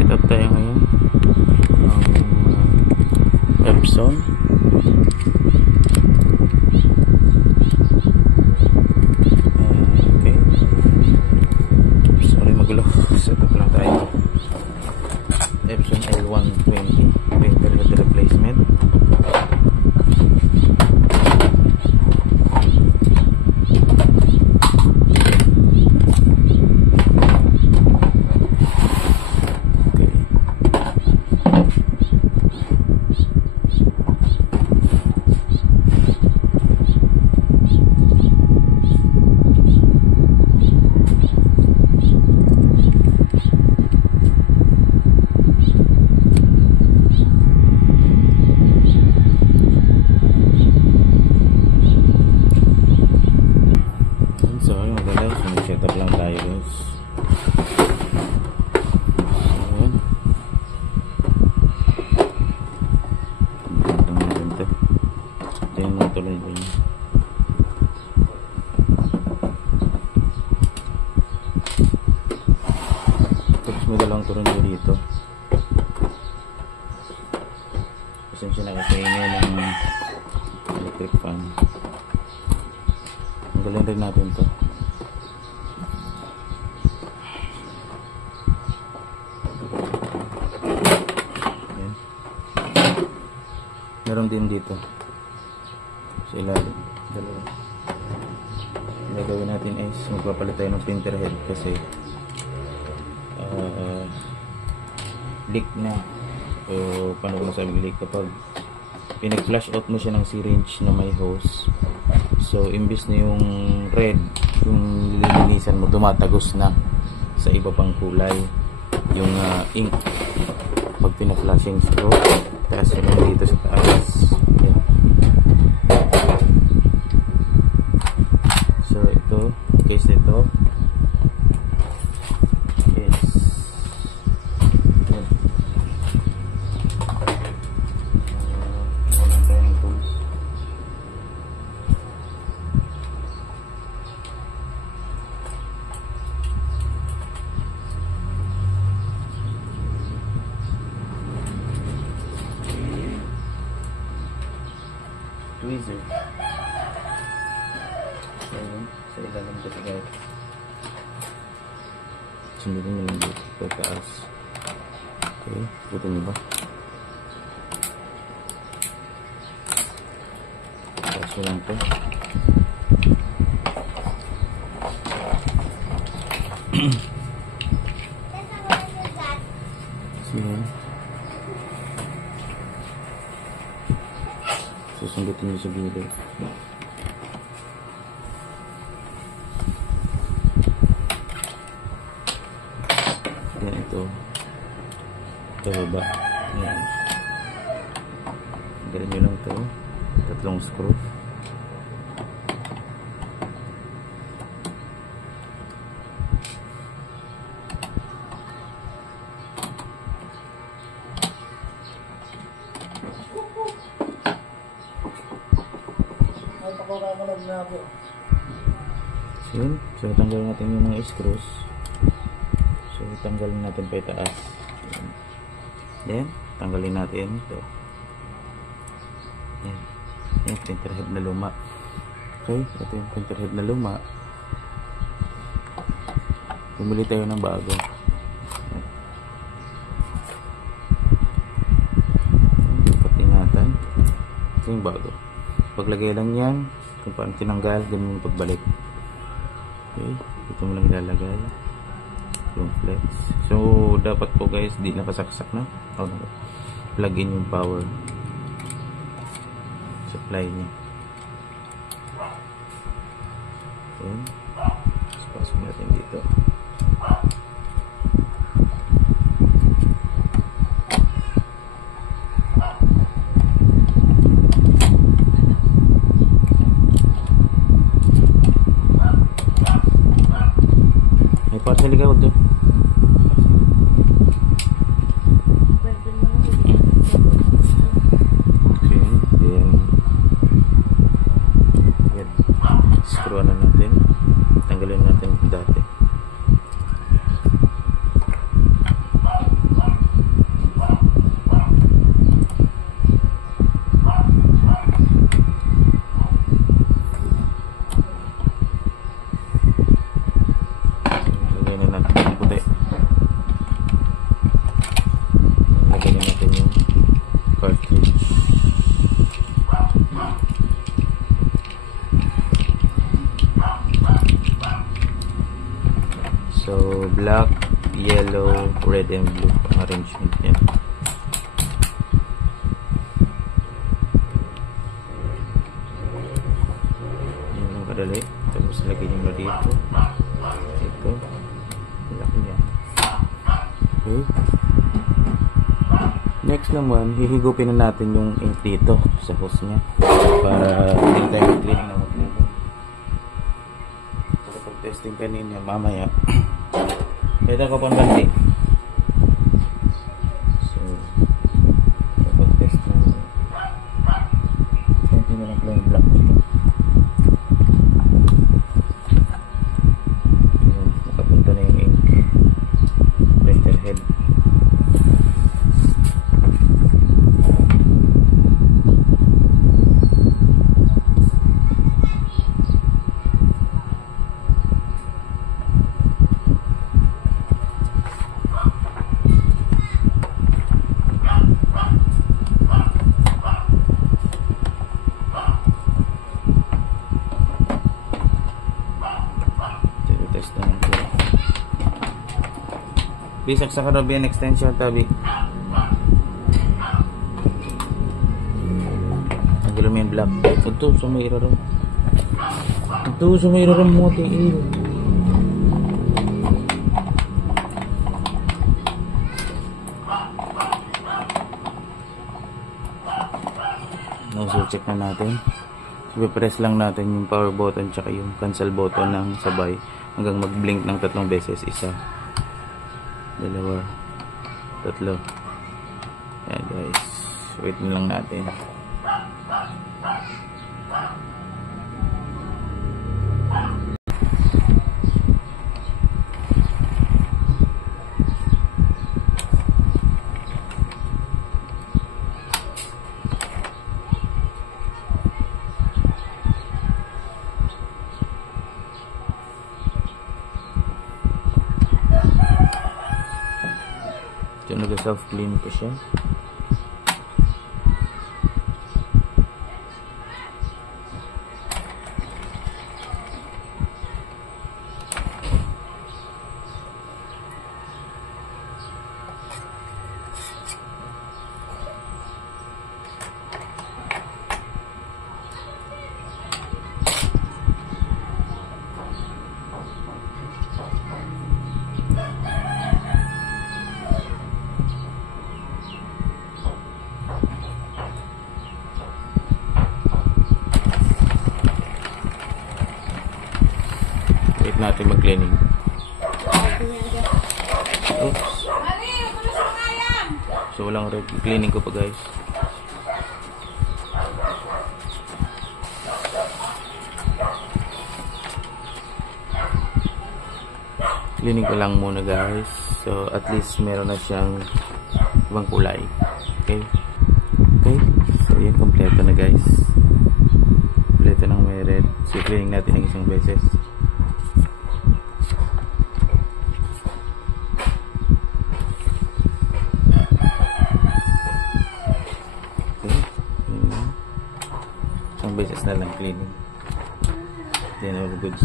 Mag-set up tayo ngayon ng Epson. Okay. Sorry magulo. Set up lang tayo. Epson L120 printer head replacement. Setup lang tayo guys. Ayan. Gantong na ganito. Ito yung natuloy din. Tapos may dalawang turon dito. Pasensya na kasi ngayon ng electric fan. Ang galing rin natin to. Meron din dito sa ilalim. Dalawa. Ang gagawin natin is magpapalit tayo ng printer head kasi leak na. So paano ko nasabing leak? Kapag pinag-flash out mo siya ng syringe na may hose, so imbis na yung red yung lilinisan mo, tumatagos na sa iba pang kulay yung ink pag pina-flashing screw. Taas naman dito sa taas. Okay. So ito, in case nito is walang tayong tools. Tweezer. Ayan, sa ilalim kasi guys. Sundin nyo lang dito pagkaas. Okay, buto nyo ba? Taas nyo lang ito. Sige. Susundutin nyo sa gilid. Yan ito. Ito baba. Yan. Galing nyo lang ito. Tatlong screw. So yun, so tanggalin natin yung mga screws. So tanggalin natin pa itaas. Then tanggalin natin ito. Yan. Yan, printer head na luma. Okay, ito yung printer head na luma. Bumili tayo ng bago. Patingatan. Ito yung bago. Paglagay lang yan, kung paano tinanggal, ganun yung pagbalik. Okay, ito mo lang ilalagay yung flex. So dapat po guys, di nakasaksak na. Plug in yung power supply niya. Okay, so pasok natin dito. Parcel ikaw ito. Okay, then yan. Screw na natin. Tanggalin natin dati. red and blue ang arrangement yan. Yan lang kadali. Tapos lagyan nyo na dito. Ito. Laki yan. Okay. Next naman, hihigupin na natin yung ink dito sa hose nya para hindi tayo mag-cleaning na mag-cleaning. So, kapag testing kanina mamaya ito ko pang ganti. So, kapag test na konti na lang pala yung black dito. So, nakapunta na yung ink printer head. Bisak sa Caribbean extension tabi. Ang mo yung black. Ito sa may iraram. Ito sa may iraram mo tiin. So check na natin. So press lang natin yung power button tsaka yung cancel button ng sabay hanggang mag-blink ng 3 beses. Isa, dalawa, tatlo. Ayan guys, wait na lang natin. Nag-self-clean po siya. Natin mag-cleaning. Oops. So walang cleaning ko pa guys. Cleaning ko lang muna guys. So at least meron na siyang ibang kulay. Okay. Okay. So yan, kompleto na guys. Kompleto ng may red. So cleaning natin ng isang beses. Beses na lang cleaning, then all good.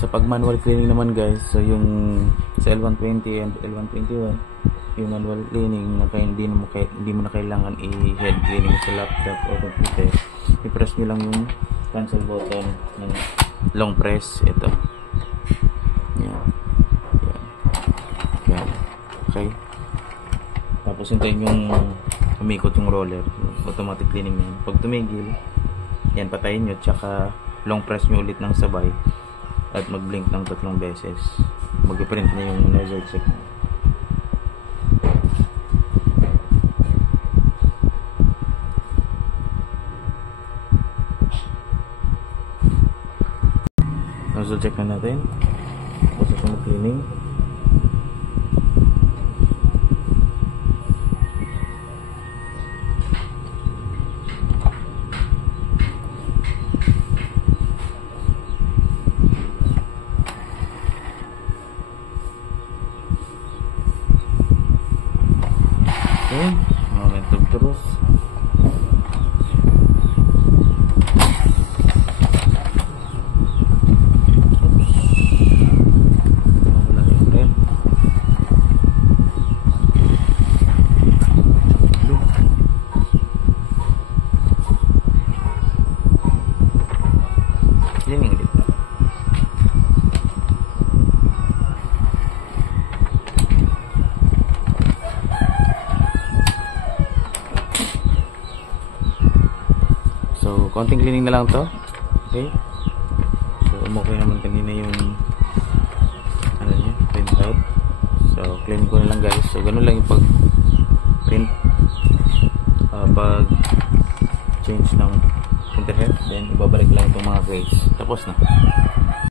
Sa pag manual cleaning naman guys, so yung sa L120 and L121, yung manual cleaning na hindi mo na kailangan i-head cleaning sa laptop o computer, i-press nyo lang yung cancel button ng long press. Ito yan. Yan. Yan. Okay, tapos hintayin yung umikot yung roller, automatic cleaning yan. Pag tumigil yan, patayin nyo, tsaka long press nyo ulit ng sabay at mag-blink ng 3 beses. Mag-print na yung nozzle check. Nozzle check na natin. Tapos ito mag-cleaning. So, konting cleaning na lang to. Okay? So, umukay naman kanina yung ano niya, print out. So, clean ko na lang guys. So, ganun lang yung pag print pag change ng printer head. Then, ibabalik lang itong mga case. Tapos na.